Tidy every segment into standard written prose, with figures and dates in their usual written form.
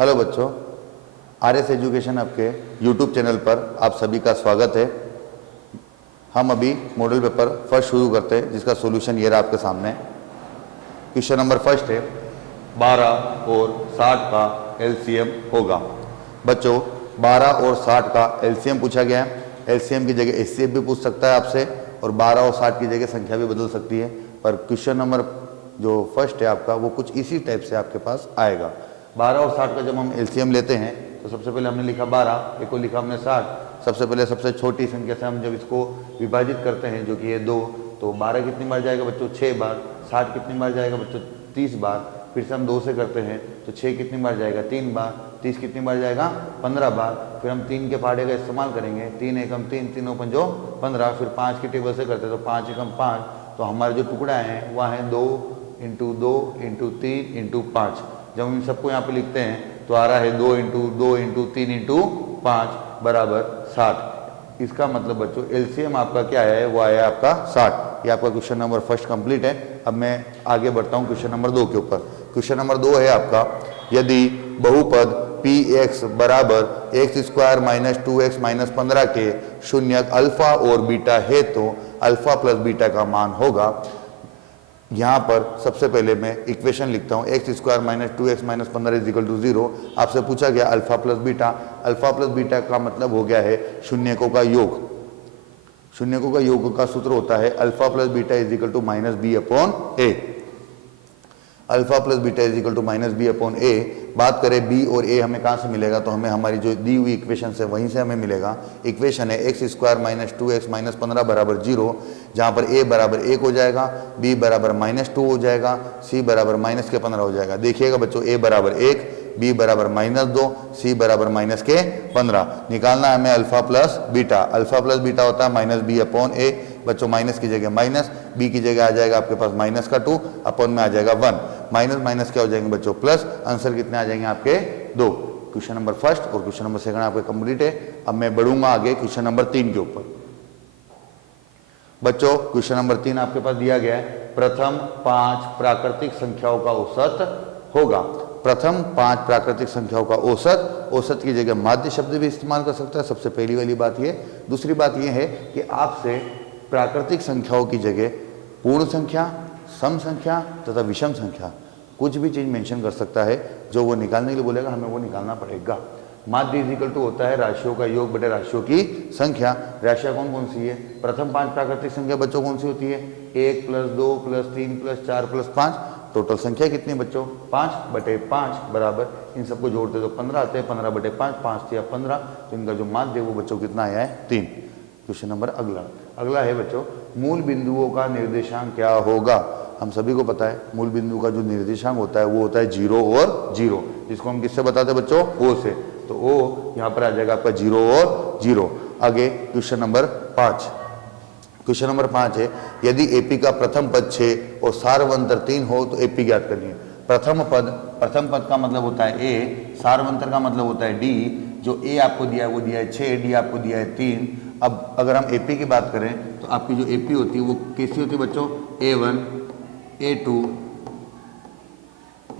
Hello बच्चों, RS education आपके YouTube channel पर आप सभी का स्वागत है। हम अभी मॉडल पेपर फर्स्ट शुरू करते हैं, जिसका सॉल्यूशन ये रहा आपके सामने। क्वेश्चन नंबर फर्स्ट है, 12 और 60 का एलसीएम होगा। बच्चों, 12 और 60 का एलसीएम पूछा गया है। एलसीएम की जगह एचसीएफ भी पूछ सकता है आपसे, और 12 और 60 की जगह संख्या भी बदल सकती है। पर क्वेश्चन नंबर जो फर्स्ट है आपका, वो कुछ इसी टाइप से आपके पास आएगा। 12 और 60 का जब हम एलसीएम लेते हैं तो सबसे पहले हमने लिखा 12, एक को लिखा हमने 60। सबसे पहले सबसे छोटी संख्या से हम जब इसको विभाजित करते हैं, जो कि ये 2, तो 12 कितनी बार जाएगा बच्चों? 6 बार। 60 कितनी बार जाएगा बच्चों? 30 बार। फिर से हम 2 से करते हैं तो 6 कितनी बार जाएगा? 3 बार। 30 कितनी बार जाएगा? 15 बार। फिर हम 3 के फाड़े का इस्तेमाल करेंगे, 3 एकम 3, 3 पंजो 15। फिर 5 की टेबल से करते हैं तो 5 एकम 5। तो हमारे जो टुकड़ा है वह है 2 × 2 × 3 × 5। जब हम इन सबको यहाँ पे लिखते हैं तो आ रहा है 2 × 2 × 3 × 5 बराबर 60। इसका मतलब बच्चों एलसीएम आपका क्या है? वो आया आपका 60। ये आपका क्वेश्चन नंबर फर्स्ट कंप्लीट है। अब मैं आगे बढ़ता हूँ क्वेश्चन नंबर 2 के ऊपर। क्वेश्चन नंबर 2 है आपका, यदि बहुपद px बराबर x² - 2x - 15 के शून्यक अल्फा और बीटा है तो अल्फा प्लस बीटा का मान होगा। यहाँ पर सबसे पहले मैं इक्वेशन लिखता हूँ, x² - 2x - 15 = 0। आपसे पूछा गया alpha plus beta. Alpha plus beta का मतलब हो गया है शून्यकों का योग। शून्यकों का योग का सूत्र होता है alpha plus beta = -b/a। Alpha plus beta =-b/a। बात करें b और a हमें कहाँ से मिलेगा, तो हमें हमारी जो दी हुई इक्वेशन है वहीं से हमें मिलेगा। इक्वेशन है x² - 2x - 15 = 0, जहाँ पर a बराबर 1 हो जाएगा, b बराबर -2 हो जाएगा, c बराबर -15 हो जाएगा। देखिएगा बच्चों, a बराबर 1, b बराबर -2, c बराबर -15। निकालना है हमें alpha plus beta. Alpha plus beta होता है -b/a। बच्चों माइनस की जगह माइनस, b की जगह आ जाएगा आपके पास -2, अपॉन में आ जाएगा 1। माइनस माइनस क्या हो जाएंगे बच्चों? प्लस। आंसर कितने आ जाएंगे आपके? 2। क्वेश्चन नंबर फर्स्ट और क्वेश्चन नंबर सेकंड आपके कंप्लीट है। अब मैं बढ़ूंगा आगे क्वेश्चन नंबर 3 के ऊपर। बच्चों, क्वेश्चन नंबर 3 आपके पास दिया गया है, प्रथम 5 प्राकृतिक संख्याओं का औसत होगा। प्रथम 5 प्राकृतिक संख्याओं का औसत। औसत की जगह माध्य शब्द भी इस्तेमाल कर सकता है, सबसे पहली वाली बात ये। दूसरी बात ये है कि आपसे प्राकृतिक संख्याओं की जगह पूर्ण संख्या, सम संख्या तथा विषम संख्या कुछ भी चीज मेंशन कर सकता है। जो वो निकालने के लिए बोलेगा हमें वो निकालना पड़ेगा। माध्य = होता है राशियों का योग बटे राशियों की संख्या। राशियां कौन कौन सी है? प्रथम 5 प्राकृतिक संख्या बच्चों कौन सी होती है? 1 + 2 + 3 + 4 + 5। टोटल संख्या कितनी बच्चों? 5/5 बराबर, इन सबको जोड़ते तो 15 आते हैं। 15/5, 5 या 15। तो इनका जो माध्य वो बच्चों कितना आया है? 3। क्वेश्चन नंबर अगला है बच्चों, मूल बिंदुओं का निर्देशांक क्या होगा? हम सभी को पता है मूल बिंदु का जो निर्देशांक होता है वो होता है 0 और 0, जिसको हम किससे बताते हैं बच्चों? O से। तो O यहाँ पर आ जाएगा आपका 0 और 0। आगे क्वेश्चन नंबर 5। क्वेश्चन नंबर 5 है, यदि एपी का प्रथम पद 6 और सार्वंतर 3 हो तो एपी ज्ञात करनी है। प्रथम पद का मतलब होता है A, सार्वंतर का मतलब होता है D। जो A आपको दिया है वो दिया है 6, D आपको दिया है 3। अब अगर हम एपी की बात करें तो आपकी जो एपी होती है वो कैसी होती है बच्चों? A1, A2,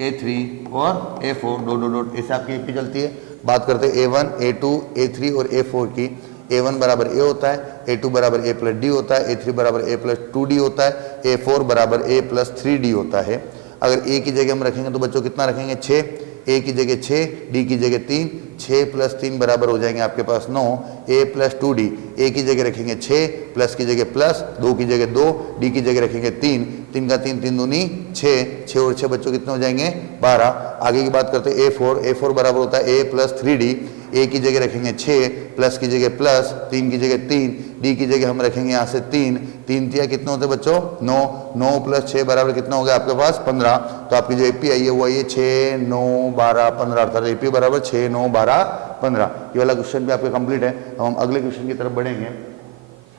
A3 और A4 ... ऐसे आपकी एपी चलती है। बात करते हैं A1, A2, A3 और A4 की। A1 बराबर A होता है, A2 बराबर A + D होता है, A3 बराबर A + 2D होता है, A4 बराबर A + 3D होता है। अगर A की जगह हम रखेंगे तो बच्चों कितना रखेंगे? 6। A की जगह 6, D की जगह 3, 6 + 3 बराबर हो जाएंगे आपके पास 9, A + 2D। A की जगह रखेंगे 6, प्लस की जगह प्लस, 2 की जगह 2, D की जगह रखेंगे 3, 3 का 3, 3 दूनी 6, 6 और 6 बच्चों कितने हो जाएंगे? 12। आगे की बात करते हैं A4 बराबर होता है A + 3D। A की जगह रखेंगे 6, प्लस की जगह प्लस, 3 की जगह 3, D की जगह हम रखेंगे यहाँ से 3, 3 तिया कितने होते बच्चों? 9, 9 + 6 बराबर कितना हो गया आपके पास? 15। तो आपकी जो एपी आई है वो आई है 6, 9, 12, 15, अर्थात एपी बराबर 6, 9, 12, 15। ये वाला क्वेश्चन भी आपका कंप्लीट है। अब हम अगले क्वेश्चन की तरफ बढ़ेंगे।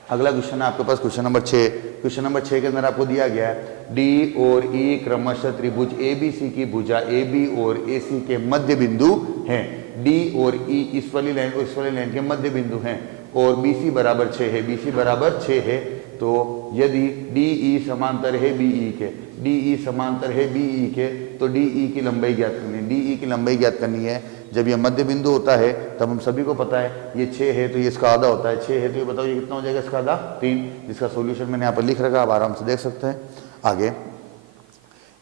अगला क्वेश्चन है आपके पास क्वेश्चन नंबर 6। क्वेश्चन नंबर 6 के अंदर आपको दिया गया है, डी और ई क्रमशः त्रिभुज एबीसी की भुजा AB और AC के मध्य बिंदु हैं। डी और ई इस वाली लाइन के मध्य बिंदु हैं और BC बराबर 6 है। BC बराबर 6 है तो यदि DE समांतर है BE के, DE समांतर है BE के, तो DE की लंबाई ज्ञात करनी है। DE की लंबाई ज्ञात करनी है। जब ये मध्य बिंदु होता है तब हम सभी को पता है ये 6 है तो ये इसका आधा होता है, 6 है तो ये बताओ ये कितना हो जाएगा इसका आधा, 3, जिसका सोल्यूशन मैंने यहाँ पर लिख रखा, आप आराम से देख सकते हैं। आगे,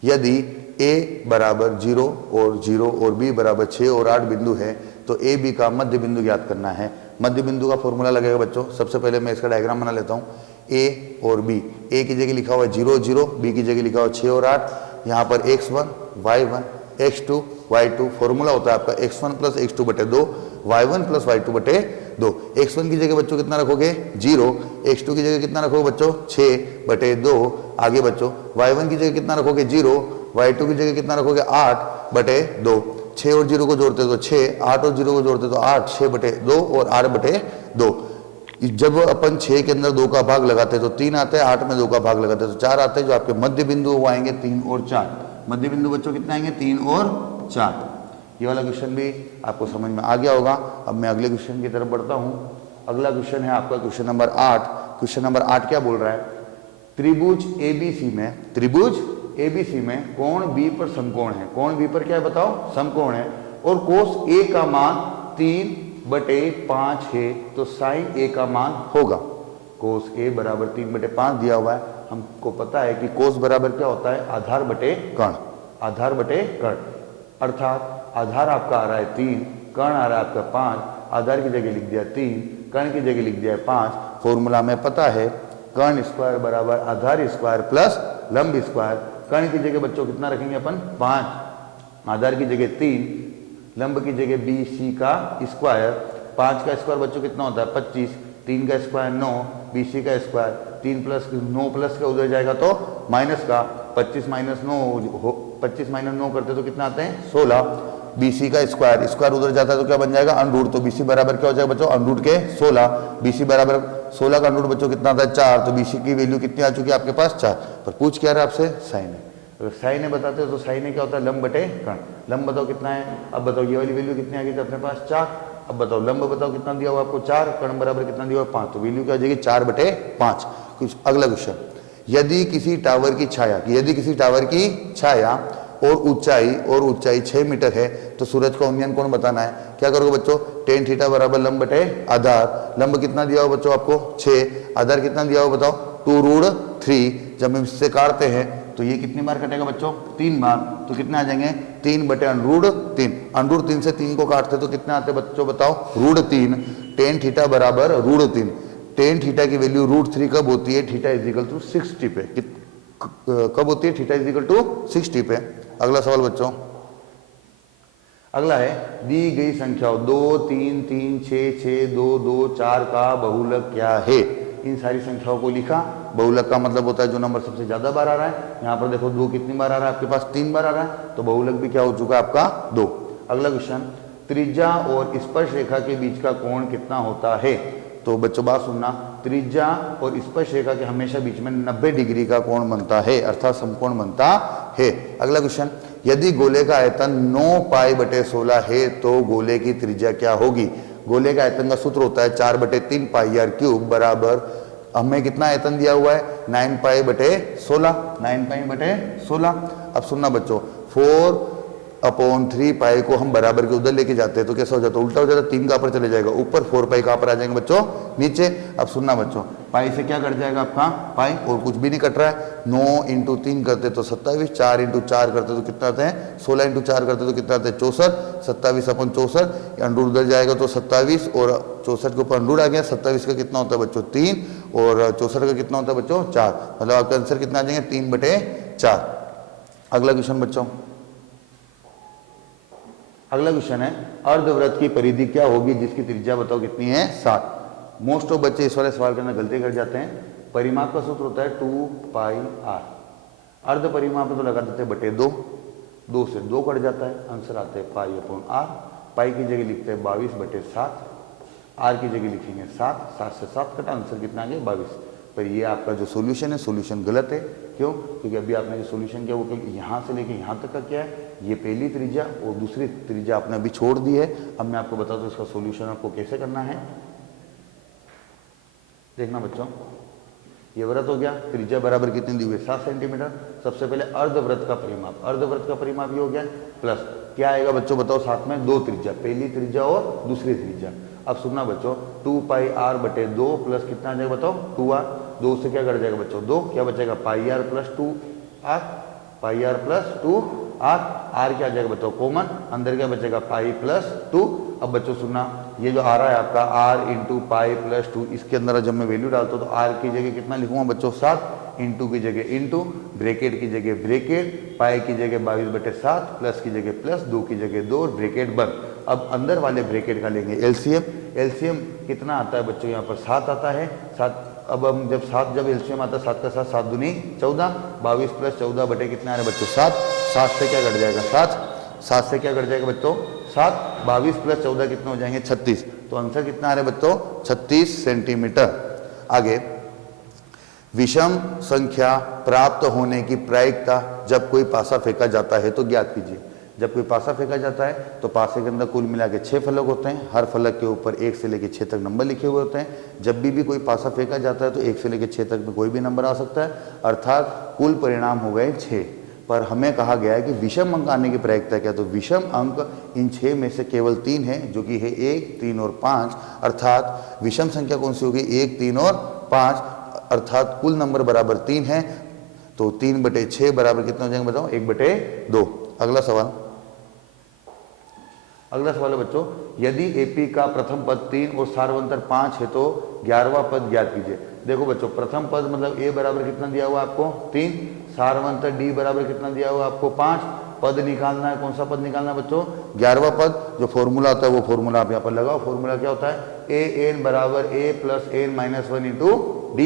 यदि a बराबर 0 और b बराबर 6 और 8 बिंदु है तो a b का मध्य बिंदु ज्ञात करना है। मध्य बिंदु का फॉर्मूला लगेगा बच्चों, सबसे पहले मैं इसका डायग्राम बना लेता हूँ। a और b, a की जगह लिखा हुआ है 0 0, b की जगह लिखा हुआ 6 और 8, यहाँ पर x1 y1 x2 y2, formula होता है आपका x1 प्लस x2 बटे 2, y1 प्लस y2 बटे 2। x1 की जगह बच्चों कितना रखोगे 0, x2 की जगह कितना रखोगे बच्चों 6 बटे 2। आगे बच्चों y1 की जगह कितना रखोगे 0, y2 की जगह कितना रखोगे 8 बटे 2। 6 और 0 को जोड़ते तो 6, 8 और 0 को जोड़ते तो 8, 6 बटे 2 और 8 बटे 2। जब अपन 6 के अंदर 2 का भाग लगाते तो 3 आते हैं, 8 में 2 का भाग लगाते तो 4 आते हैं। जो आपके मध्य बिंदु वो आएंगे 3 और 4। मध्य बिंदु बच्चों कितने आएंगे 3 और 4। ये वाला क्वेश्चन भी आपको समझ में आ गया होगा। अब मैं अगले क्वेश्चन की तरफ बढ़ता हूँ। अगला क्वेश्चन है आपका क्वेश्चन नंबर 8। क्वेश्चन नंबर 8 क्या बोल रहा है, त्रिभुज ABC में कोण B पर समकोण है। कोण B पर क्या है बताओ, समकोण है, और कोस A का मान 3/5 है तो साइन A का मान होगा। कोस A बराबर 3/5 दिया हुआ है। हमको पता है कि कोस बराबर क्या होता है, आधार बटे कर्ण, आधार बटे कर्ण, अर्थात आधार आपका आ रहा है 3, कर्ण आ रहा है आपका 5, आधार की जगह लिख दिया 3, कर्ण की जगह लिख दिया 5। फॉर्मूला में पता है कर्ण स्क्वायर बराबर आधार स्क्वायर प्लस लंब स्क्वायर। कर्ण की जगह बच्चों कितना रखेंगे अपन 5, आधार की जगह 3, लंब की जगह BC का स्क्वायर। 5 का स्क्वायर बच्चों कितना होता है 25, 3 का स्क्वायर 9, BC का स्क्वायर 3 प्लस 9 प्लस का उधर जाएगा तो माइनस का, 25 माइनस 9 करते तो कितना आते हैं 16। BC का स्क्वायर, स्क्वायर उधर जाता है तो क्या बन जाएगा अंडरूट, तो BC बराबर क्या हो जाएगा बच्चों अंडरूट के 16। BC बराबर 16 का अंडरूट बच्चों कितना आता है 4, तो BC की वैल्यू कितनी आ चुकी है आपके पास 4। पर पूछ क्या रहा है आपसे, साइन है। अगर साइन है बताते हो तो साइन है क्या होता है लंब बटे कर्ण। लंब बताओ कितना है, अब बताओ ये वाली वैल्यू कितनी आ गई थी अपने पास 4। अब बताओ लंब बताओ कितना दिया हुआ आपको 4, कर्ण बराबर कितना दिया हुआ 5, तो वैल्यू क्या हो जाएगी 4/5। कुछ अगला क्वेश्चन, यदि किसी टावर की छाया और ऊंचाई 6 मीटर है तो सूरज का उन्नयन कोण बताना है। क्या करोगे बच्चों, tan थीटा बराबर लंब बटे आधार। लंब कितना दिया हुआ बच्चों आपको 6, आधार कितना दिया हुआ बताओ 2√3। जब हम इससे काटते हैं तो ये कितनी बार कटेगा बच्चों 3 बार, तो कितने आ जाएंगे 3/√3। √3 से 3 को काटते तो कितने आते बच्चों बताओ √3। tan थीटा बराबर √3। tan थीटा की वैल्यू √3 कब होती है, थीटा इजिकल टू 60 पे। कब होती है, थीटा इजिकल टू 60 पे। अगला सवाल बच्चों, अगला है दी गई संख्याओं 2 3 3 6 6 2 2 4 का बहुलक क्या है। इन सारी संख्याओं को लिखा। बहुलक का मतलब होता है जो नंबर सबसे ज्यादा बार आ रहा है। यहाँ पर देखो 2 कितनी बार आ रहा है आपके पास 3 बार आ रहा है, तो बहुलक भी क्या हो चुका है आपका 2। अगला क्वेश्चन, त्रिज्या और स्पर्श रेखा के बीच का कोण कितना होता है। तो बच्चों बात सुनना, त्रिज्या और स्पर्श रेखा के हमेशा बीच में 90 डिग्री का कोण बनता है, अर्थात समकोण बनता है। अगला क्वेश्चन, यदि गोले का आयतन 9π/16 है तो गोले की त्रिज्या क्या होगी। गोले का आयतन का सूत्र होता है 4/3πr³ बराबर, हमें कितना आयतन दिया हुआ है 9π/16, 9π/16। अब सुनना बच्चों, 4/3π को हम बराबर के उधर लेके जाते हैं तो कैसा हो जाता है उल्टा हो जाता है, 3 कहाँ पर चले जाएगा ऊपर, 4π कहाँ पर आ जाएंगे बच्चों नीचे। अब सुनना बच्चों, पाई से क्या कट जाएगा आपका पाई, और कुछ भी नहीं कट रहा है। 9 × 3 करते तो 27, 4 × 4 करते तो कितना आते हैं 16, × 4 करते तो कितना आते हैं 64, 27/64, अंडूर उधर जाएगा तो 27 और 64 के ऊपर अंडूर आ गया। 27 का कितना होता है बच्चों 3 और 64 का कितना होता है बच्चों 4, मतलब आपका आंसर कितना आ जाएंगे 3/4। अगला क्वेश्चन बच्चों, अगला क्वेश्चन है अर्धवृत्त की परिधि क्या होगी जिसकी त्रिज्या बताओ कितनी है 7। मोस्ट ऑफ बच्चे इस वाले सवाल के अंदर गलती कर जाते हैं। परिमाप का सूत्र होता है 2πr, अर्ध परिमाप में तो लगा देते हैं /2, 2 से 2 कट जाता है, आंसर आते हैं π/r। पाई की जगह लिखते हैं 22/7, आर की जगह लिखेंगे 7, 7 से 7 कटा, आंसर कितना आ गया 22। पर ये आपका जो सोल्यूशन है सोल्यूशन गलत है। क्यों, क्योंकि अभी आपने जो सोल्यूशन किया वो यहाँ से लेके यहाँ तक का क्या है, ये पहली त्रिज्या और दूसरी त्रिज्या आपने अभी छोड़ दी है। अब मैं आपको बता दूं इसका सोल्यूशन आपको कैसे करना है। देखना बच्चों, ये वृत्त हो गया, त्रिज्या बराबर कितनी दी हुई है 7 सेंटीमीटर। सबसे पहले अर्धवृत्त का परिमाप, अर्धवृत्त का परिमाप ये हो गया प्लस क्या आएगा बच्चों बताओ साथ में, 2 त्रिज्या, पहली त्रिज्या और दूसरी त्रिज्या। अब सुनना बच्चों 2πr/2 प्लस कितना आ जाएगा बताओ 2r, 2 से क्या कट जाएगा बच्चों 2, क्या बचेगा πr + 2r, πr + 2r, r क्या आ जाएगा बच्चों कॉमन, अंदर क्या बचेगा पाई + 2। अब बच्चों सुनना ये जो आ रहा है आपका r × पाई + 2, इसके अंदर जब मैं वैल्यू डालता हूँ तो r की जगह कितना लिखूंगा बच्चों 7, इंटू की जगह इंटू, ब्रैकेट की जगह ब्रैकेट, पाई की जगह 22/7, प्लस की जगह प्लस, 2 की जगह 2, ब्रैकेट बंद। अब अंदर वाले ब्रैकेट का लेंगे एलसीएम, एलसीएम कितना आता है बच्चों यहाँ पर 7 आता है, 7। अब हम जब एलसीएम आता है 7 का 7, 7 दूनी 14, 22 + 14 बटे कितना आ रहा है बच्चों 7, 7 से क्या कट जाएगा 7, 7 से क्या कट जाएगा बच्चों 7, 22 + 14 कितने हो जाएंगे 36, तो आंसर कितना आ रहा है बच्चों 36 सेंटीमीटर। आगे विषम संख्या प्राप्त होने की प्रायिकता जब कोई पासा फेंका जाता है तो ज्ञात कीजिए। जब कोई पासा फेंका जाता है तो पासे के अंदर कुल मिला के 6 फलक होते हैं, हर फलक के ऊपर 1 से लेकर 6 तक नंबर लिखे हुए होते हैं। जब भी कोई पासा फेंका जाता है तो 1 से लेकर 6 तक में कोई भी नंबर आ सकता है, अर्थात कुल परिणाम हो गए 6। पर हमें कहा गया है कि विषम अंक आने की प्रायिकता क्या, तो विषम अंक इन 6 में से केवल 3 है, जो कि है 1, 3 और 5, अर्थात विषम संख्या कौन सी होगी 1, 3 और 5, अर्थात कुल नंबर बराबर 3 है, तो 3/6 बराबर कितना हो जाएंगे बताओ 1/2। अगला सवाल, अगला सवाल है बच्चों, यदि एपी का प्रथम पद 3 और सार्वंतर 5 है तो 11वां पद ज्ञात कीजिए। देखो बच्चों प्रथम पद मतलब ए बराबर कितना दिया हुआ आपको 3, सार्वंतर डी बराबर कितना दिया हुआ आपको 5, पद निकालना है, कौन सा पद निकालना है बच्चों 11वां पद। जो फॉर्मूला होता है वो फॉर्मूला आप यहाँ पर लगाओ। फॉर्मूला क्या होता है an = a + n - 1 × d,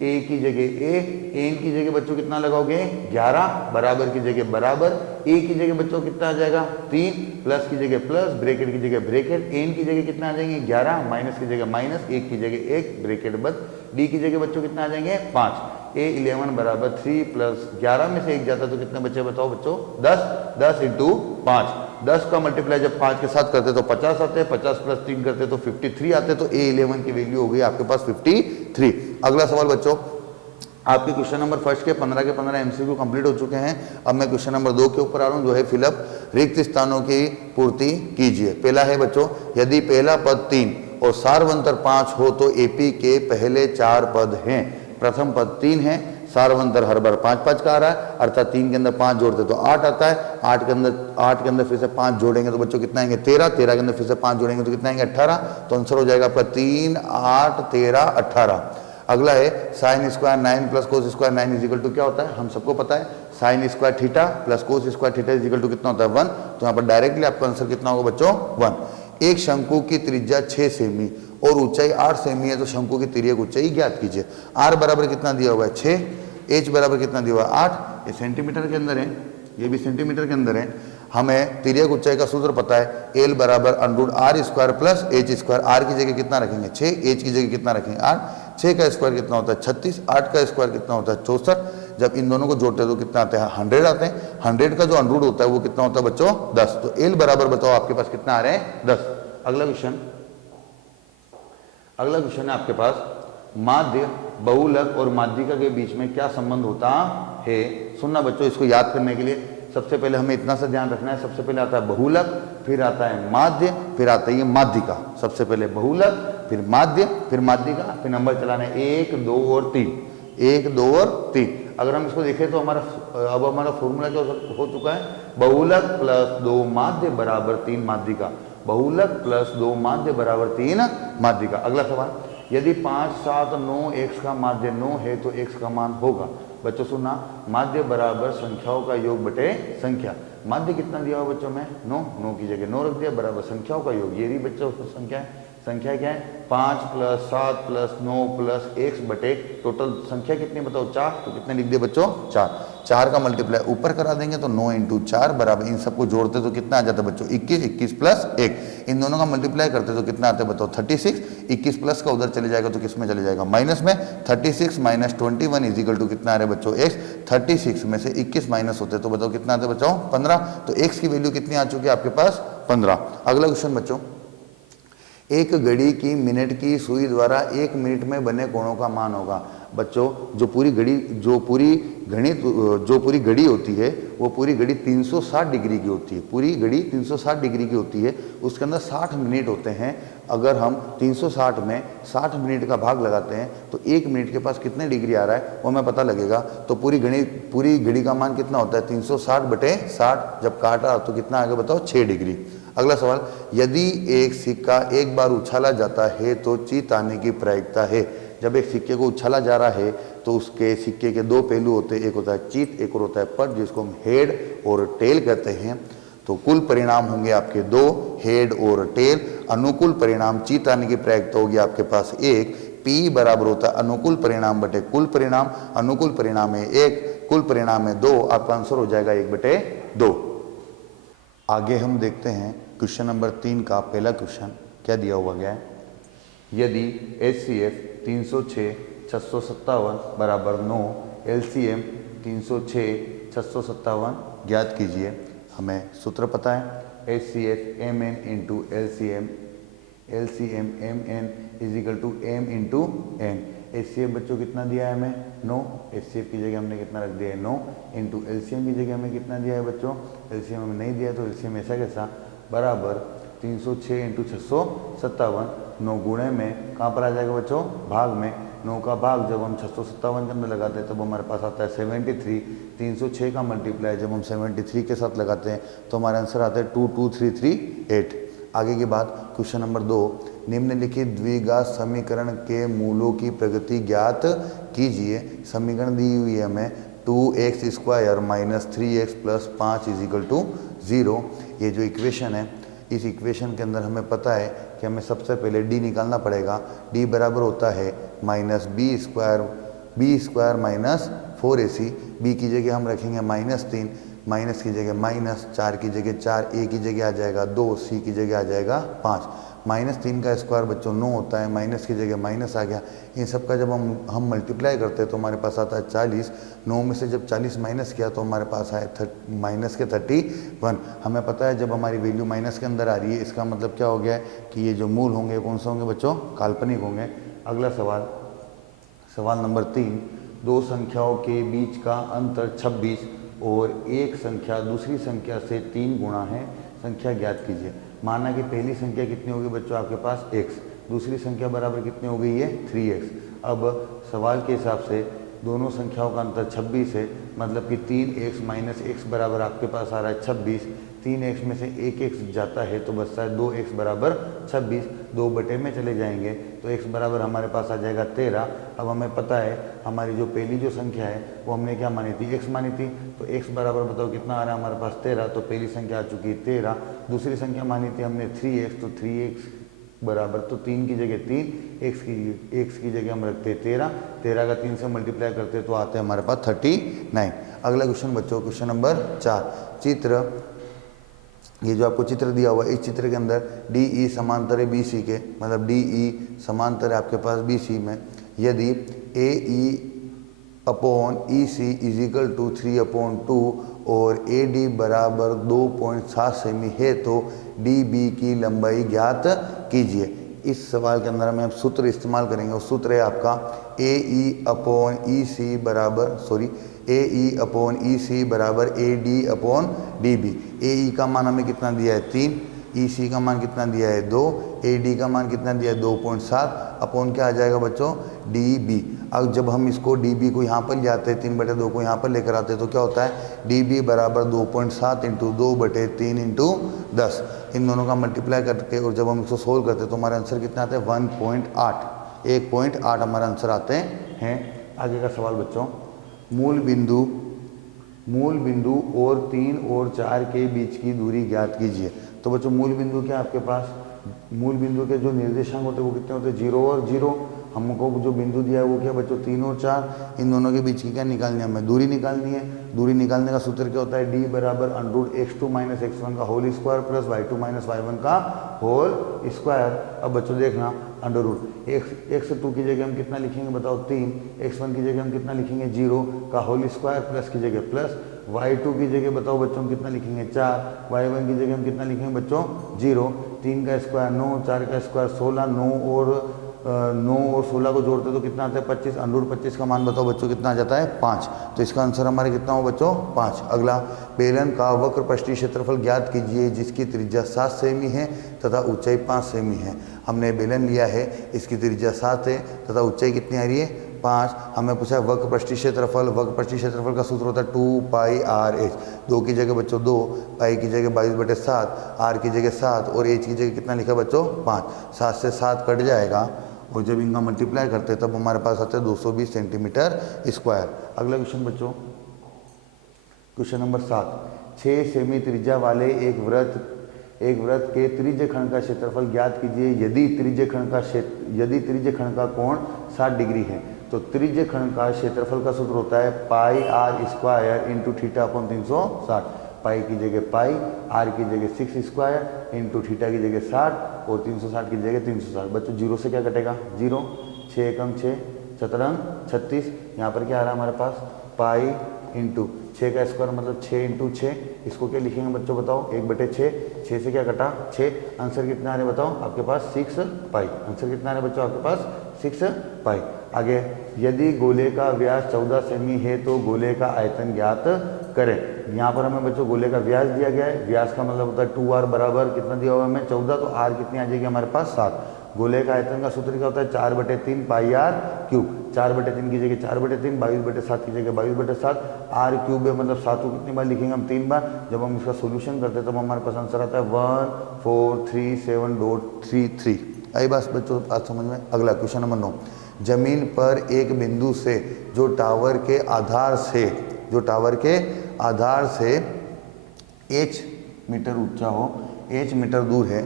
ए की जगह ए, एन की जगह बच्चों कितना लगाओगे 11, बराबर की जगह बराबर, ए की जगह बच्चों कितना आ जाएगा 3, प्लस की जगह प्लस, ब्रैकेट की जगह ब्रैकेट, एन की जगह कितना आ जाएंगे 11, माइनस की जगह माइनस, एक की जगह एक, ब्रैकेट बंद, डी की जगह बच्चों कितना आ जाएंगे 5, a11 = 3 प्लस 11 में से 1 जाता तो कितने बच्चे बताओ बच्चों 10, 10 × 5, 10 का मल्टीप्लाई जब 5 के साथ करते तो 50 आते हैं, 50 + 3 करते तो 53 आते, तो a11 की वैल्यू हो गई आपके पास 53। अगला सवाल बच्चों, आपके क्वेश्चन नंबर फर्स्ट के 15 के 15 एमसीक्यू कंप्लीट हो चुके हैं। अब मैं क्वेश्चन नंबर 2 के ऊपर आ रहा हूँ, जो है फिलअप रिक्त स्थानों की पूर्ति कीजिए। पहला है बच्चों, यदि पहला पद 3 और सार्वंतर 5 हो तो एपी के पहले 4 पद हैं। प्रथम पद 3 है, सार्वंतर हर बार 5 का आ रहा है, अर्थात 3 के अंदर 5 जोड़ते तो 8 आता है, 8 के अंदर फिर से 5 जोड़ेंगे तो बच्चों कितना आएंगे 13, 13 के अंदर फिर से 5 जोड़ेंगे तो कितना आएंगे 18, तो आंसर हो जाएगा आपका 3, 8, 13, 18। अगला है sin स्क्वायर 9 + cos स्क्वायर 9 = क्या होता है, हम सबको पता है sin square theta plus cos square theta = कितना होता है 1, तो यहाँ पर डायरेक्टली आपका आंसर कितना होगा बच्चों 1। एक शंकु की त्रिज्या 6 सेमी और ऊंचाई 8 सेमी है तो शंकु की तिर्यक ऊंचाई ज्ञात कीजिए। r बराबर कितना दिया हुआ है 6, h बराबर कितना दिया हुआ है 8, ये सेंटीमीटर के अंदर है, ये भी सेंटीमीटर के अंदर है। हमें तिर्यक ऊंचाई का सूत्र पता है L बराबर √r² प्लस h², r की जगह कितना रखेंगे 6, h की जगह कितना रखेंगे 8, 6 का स्क्वायर कितना होता है 36, 8 का स्क्वायर कितना होता है 64, जब इन दोनों को जोड़ते हैं तो कितना आता है 100 आते हैं, 100 का जो √ होता है वो कितना होता है बच्चों 10, तो L बराबर बताओ आपके पास कितना आ रहे हैं 10। अगला क्वेश्चन है आपके पास, माध्य बहुलक और माध्यिका के बीच में क्या संबंध होता है। सुनना बच्चों, इसको याद करने के लिए सबसे पहले हमें इतना सा ध्यान रखना है, सबसे पहले आता है बहुलक, फिर आता है माध्य, फिर आता है माध्यिका। सबसे पहले बहुलक, फिर माध्य, फिर माध्यिका, फिर नंबर चलाना है 1, 2 और 3, 1, 2 और 3। अगर हम इसको देखें तो हमारा फॉर्मूला क्या हो चुका है, बहुलक + 2 माध्य = 3 माध्यिका, बहुलक + 2 माध्य = 3 माध्यिका। अगला सवाल, यदि 5, 7, 9 x का माध्य 9 है तो x का मान होगा। बच्चों सुनना, माध्य बराबर संख्याओं का योग बटे संख्या। माध्य कितना दिया हुआ बच्चों में 9, 9 की जगह 9 रख दिया, बराबर संख्याओं का योग, ये रही बच्चों संख्या है। संख्या क्या है 5 + 7 + 9 + x बटे टोटल संख्या कितनी बताओ 4, तो कितने लिख दिए बच्चों 4, 4 का मल्टीप्लाई ऊपर करा देंगे तो 9 × 4 बराबर, इन सबको जोड़ते तो कितना आ जाता है बच्चों 21, 21 + 1, इन दोनों का मल्टीप्लाई करते तो कितना आता है बताओ 36, 21 प्लस का उधर चले जाएगा तो किस में चले जाएगा माइनस में, 36 - 21 = कितना आ रहा है बच्चों x, 36 में से 21 माइनस होते तो बताओ कितना आता है बच्चों 15, तो x की वैल्यू कितनी आ चुकी है आपके पास 15। अगला क्वेश्चन बच्चों, एक घड़ी की मिनट की सुई द्वारा 1 मिनट में बने कोणों का मान होगा। बच्चों जो पूरी घड़ी होती है वो पूरी घड़ी 360 डिग्री की होती है, पूरी घड़ी 360 डिग्री की होती है, उसके अंदर 60 मिनट होते हैं। अगर हम 360 में 60 मिनट का भाग लगाते हैं तो 1 मिनट के पास कितने डिग्री आ रहा है वो हमें पता लगेगा। तो पूरी घड़ी का मान कितना होता है 360/60, जब काटा तो कितना आगे बताओ 6 डिग्री। अगला सवाल, यदि एक सिक्का एक बार उछाला जाता है तो चित आने की प्रायिकता है। जब एक सिक्के को उछाला जा रहा है तो उसके सिक्के के दो पहलू होते हैं, एक होता है चित, एक और होता है पट, जिसको हम हेड और टेल कहते हैं। तो कुल परिणाम होंगे आपके 2, हेड और टेल। अनुकूल परिणाम चित आने की प्रायिकता होगी आपके पास 1, P बराबर होता है अनुकूल परिणाम बटे कुल परिणाम। अनुकूल परिणाम है 1, कुल परिणाम है 2, आपका आंसर हो जाएगा 1/2। आगे हम देखते हैं क्वेश्चन नंबर 3 का पहला क्वेश्चन क्या दिया हुआ गया है। यदि HCF 306 657 बराबर 9, LCM 306 657 ज्ञात कीजिए। हमें सूत्र पता है HCF MN into LCM MN is equal to M into N। HCF बच्चों कितना दिया है हमें 9, HCF की जगह हमने कितना रख दिया है 9, इंटू LCM की जगह हमें कितना दिया है बच्चों, LCM हमें नहीं दिया तो LCM ऐसा कैसा बराबर 306 इंटू 657, 9 गुणे में कहाँ पर आ जाएगा बच्चों भाग में, 9 का भाग जब हम 657 के अंदर लगाते हैं तब हमारे पास आता है 73, 306 का मल्टीप्लाई जब हम 73 के साथ लगाते हैं तो हमारा आंसर आता है 22338। आगे की बात क्वेश्चन नंबर 2, निम्नलिखित द्विघात समीकरण के मूलों की प्रगति ज्ञात कीजिए। समीकरण दी हुई है हमें 2x² - 3x + 5 = 0। ये जो इक्वेशन है इस इक्वेशन के अंदर हमें पता है कि हमें सबसे पहले d निकालना पड़ेगा। d बराबर होता है -b² - 4ac। b की जगह हम रखेंगे -3, माइनस की जगह -4 की जगह 4, a की जगह आ जाएगा 2, c की जगह आ जाएगा 5। -3 का स्क्वायर बच्चों 9 होता है, माइनस की जगह माइनस आ गया। इन सब का जब हम मल्टीप्लाई करते हैं तो हमारे पास आता है 40। 9 में से जब 40 माइनस किया तो हमारे पास आए -31। हमें पता है जब हमारी वैल्यू माइनस के अंदर आ रही है इसका मतलब क्या हो गया है कि ये जो मूल होंगे कौन से होंगे बच्चों, काल्पनिक होंगे। अगला सवाल नंबर 3, दो संख्याओं के बीच का अंतर 26 और एक संख्या दूसरी संख्या से 3 गुना है, संख्या ज्ञात कीजिए। माना कि पहली संख्या कितनी होगी बच्चों आपके पास x, दूसरी संख्या बराबर कितनी हो गई है 3x। अब सवाल के हिसाब से दोनों संख्याओं का अंतर 26 है, मतलब कि 3x - x बराबर आपके पास आ रहा है 26। 3x में से 1x जाता है तो बचता है 2x बराबर 26। 2 बटे में चले जाएंगे तो x बराबर हमारे पास आ जाएगा 13। अब हमें पता है हमारी जो पहली जो संख्या है वो हमने क्या मानी थी, x मानी थी, तो x बराबर बताओ कितना आ रहा है हमारे पास 13, तो पहली संख्या आ चुकी है 13। दूसरी संख्या मानी थी हमने 3x, तो 3x बराबर तो 3 की जगह 3, x की जगह हम रखते हैं 13, 13 का 3 से मल्टीप्लाई करते तो आते हैं हमारे पास 39। अगला क्वेश्चन बच्चों, क्वेश्चन नंबर 4, चित्र। ये जो आपको चित्र दिया हुआ है इस चित्र के अंदर DE समांतर है BC के, मतलब DE समांतर है आपके पास BC में। यदि AE/EC = 3/2 और AD बराबर 2.7 सेमी है तो DB की लंबाई ज्ञात कीजिए। इस सवाल के अंदर हमें अब सूत्र इस्तेमाल करेंगे, और सूत्र है आपका AE/EC बराबर AD/DB। AE का मान हमें कितना दिया है 3, EC का मान कितना दिया है 2, AD का मान कितना दिया है 2.7, अपॉन क्या आ जाएगा बच्चों DB। अब जब हम इसको DB को यहाँ पर ले आते हैं, 3/2 को यहाँ पर लेकर आते हैं तो क्या होता है DB बराबर 2.7 × 2/3 × 10। इन दोनों का मल्टीप्लाई करके और जब हम इसको सोल्व करते हैं तो हमारा आंसर कितना आता है 1.8 हमारा आंसर आते हैं। आगे का सवाल बच्चों, मूल बिंदु और 3 और 4 के बीच की दूरी ज्ञात कीजिए। तो बच्चों मूल बिंदु क्या आपके पास, मूल बिंदु के जो निर्देशांक होते हैं वो कितने होते हैं 0 और 0। हमको जो बिंदु दिया है वो क्या बच्चों 3 और 4, इन दोनों के बीच की क्या निकालनी है हमें, दूरी निकालनी है। दूरी निकालने का सूत्र क्या होता है D बराबर √x2 - x1 का whole square plus y2 - y1 का होल स्क्वायर। अब बच्चों देखना x2 की जगह हम कितना लिखेंगे बताओ 3, x1 की जगह हम कितना लिखेंगे 0 का होल स्क्वायर प्लस की जगह प्लस, y2 की जगह बताओ बच्चों हम कितना लिखेंगे 4, y1 की जगह हम कितना लिखेंगे बच्चों 0। 3 का स्क्वायर 9, 4 का स्क्वायर 16, 9 और 9 और 16 को जोड़ते तो कितना आता है 25, अंडर 25 का मान बताओ बच्चों कितना आ जाता है 5। तो इसका आंसर हमारे कितना हो बच्चों 5। अगला, बेलन का वक्र पृष्ठीय क्षेत्रफल ज्ञात कीजिए जिसकी त्रिज्या 7 सेमी है तथा ऊंचाई 5 सेमी है। हमने बेलन लिया है, इसकी त्रिज्या 7 है तथा ऊंचाई कितनी आ रही है 5। हमें पूछा वक्र पृष्ठीय क्षेत्रफल, वक्र पृष्ठीय क्षेत्रफल का सूत्र होता है 2 पाई आर एच। 2 की जगह बच्चों 2, पाई की जगह 22/7, आर की जगह 7 और एच की जगह कितना लिखा बच्चों 5। 7 से 7 कट जाएगा और जब इनका मल्टीप्लाई करते हैं तब हमारे पास आता है 220 सेंटीमीटर स्क्वायर। अगला क्वेश्चन बच्चों, क्वेश्चन नंबर 7, 6 सेमी त्रिज्या वाले एक वृत्त के त्रिज्य खंड का क्षेत्रफल ज्ञात कीजिए यदि त्रिज्य खंड का कोण 60 डिग्री है। तो त्रिज्य खंड का क्षेत्रफल का सूत्र होता है pi R square into theta upon 360। Pi की जगह पाई, आर की जगह 6 स्क्वायर इंटू थीटा की जगह 60 और 360 की जगह 360। बच्चों जीरो से क्या कटेगा 0, 6 एकम 6, चतुरंग 36। यहाँ पर क्या आ रहा है हमारे पास पाई इंटू 6 का स्क्वायर मतलब 6 इंटू 6। इसको क्या लिखेंगे बच्चों बताओ 1/6। 6 से क्या कटा 6। आंसर कितना आ रहा है बताओ आपके पास 6 पाई। आंसर कितना आ रहा है बच्चों आपके पास 6 पाई। आगे, यदि गोले का व्यास 14 सेमी है तो गोले का आयतन ज्ञात करें। यहाँ पर हमें बच्चों गोले का व्यास दिया गया है, व्यास का मतलब होता है 2r बराबर कितना दिया हुआ है हमें 14, तो r कितनी आ जाएगी हमारे पास 7। गोले का आयतन का सूत्र क्या होता है 4/3 पाई आर क्यूब। 4/3 की जगह 4/3, 22/7 की जगह 22/7, आर क्यूब है मतलब 7 को कितनी बार लिखेंगे हम 3 बार। जब हम इसका सोल्यूशन करते हैं तब हमारे पास आंसर आता है 1437.33। आई बात बच्चों आज समझ में। अगला क्वेश्चन नंबर 9, जमीन पर एक बिंदु से जो टावर के आधार से h मीटर ऊंचा हो, h मीटर दूर है,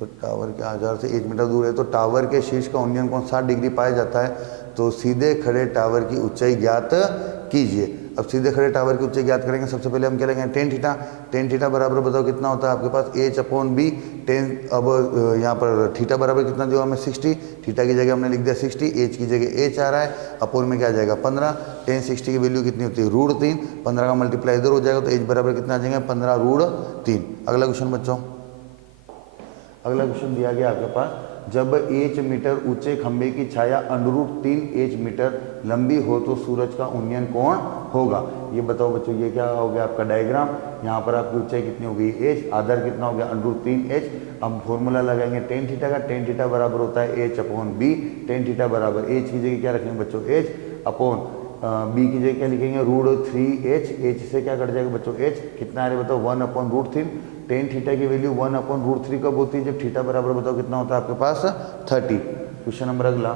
तो टावर के आधार से 1 मीटर दूर है तो टावर के शीर्ष का उन्नयन कोण 60 डिग्री पाया जाता है। तो सीधे खड़े टावर की ऊंचाई ज्ञात कीजिए। अब सीधे खड़े टावर की ऊंचाई ज्ञात करेंगे, सबसे पहले हम क्या लेंगे टेन थीटा। टेन थीटा बराबर बताओ कितना होता है आपके पास h/b। टेन, अब यहाँ पर थीटा बराबर कितना दिया हमें 60। थीटा की जगह हमने लिख दिया 60, h की जगह h आ रहा है, अपोन में क्या आ जाएगा 15। टेन 60 की वैल्यू कितनी होती है √3। 15 का मल्टीप्लाई इधर हो जाएगा तो h बराबर कितना आ जाएगा 15√3। अगला क्वेश्चन बच्चों, अगला क्वेश्चन दिया गया आपके पास, जब h मीटर ऊंचे खंबे की छाया √3 h मीटर लंबी हो तो सूरज का उन्नयन कोण होगा। ये बताओ बच्चों ये क्या हो गया आपका डायग्राम। यहाँ पर आपकी ऊंचाई कितनी हो गई h, आधार कितना हो गया √3h। अब फॉर्मूला लगाएंगे टेन थीटा का। टेन थीटा बराबर होता है h/b। टेन थीटा बराबर h की जगह क्या रखेंगे बच्चों h अपॉन b की जगह क्या लिखेंगे √3h। h से क्या कट जाएगा बच्चों h कितना आ रहा है बताओ 1/√3। टेन थीटा की वैल्यू 1/√3 कब होती है जब थीटा बराबर बताओ कितना होता है आपके पास 30। क्वेश्चन नंबर अगला,